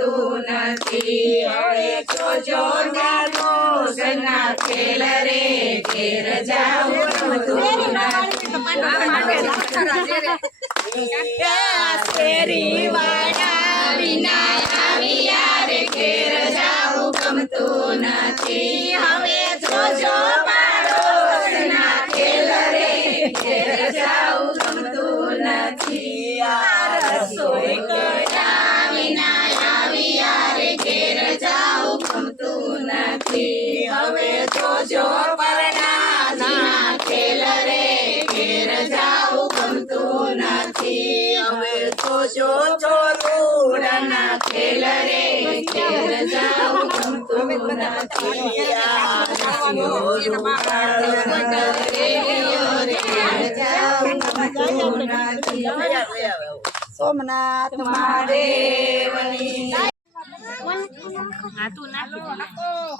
ગમતું નથી હવે જોજો ના ખેલ રે ઘેર જાવું ગમતું નથી શેરી વાળા વિના આવ્યા રે ઘેર જાવું ગમતું નથી હવે જોજો ના ખેલ રે ઘેર જાવું ગમતું નથી રસોઈ કર્યા વિના આવ્યા રે ઘેર જાવું ગમતું નથી હવે જોજો પરણા ખેલ રે ઘેર જાવું ગમતું નથી હવે જોજો ચોરુડના ખેલ રે ઘેર જાવું ગમતું નથી સોમનાથ મહાદેવની તું નાખી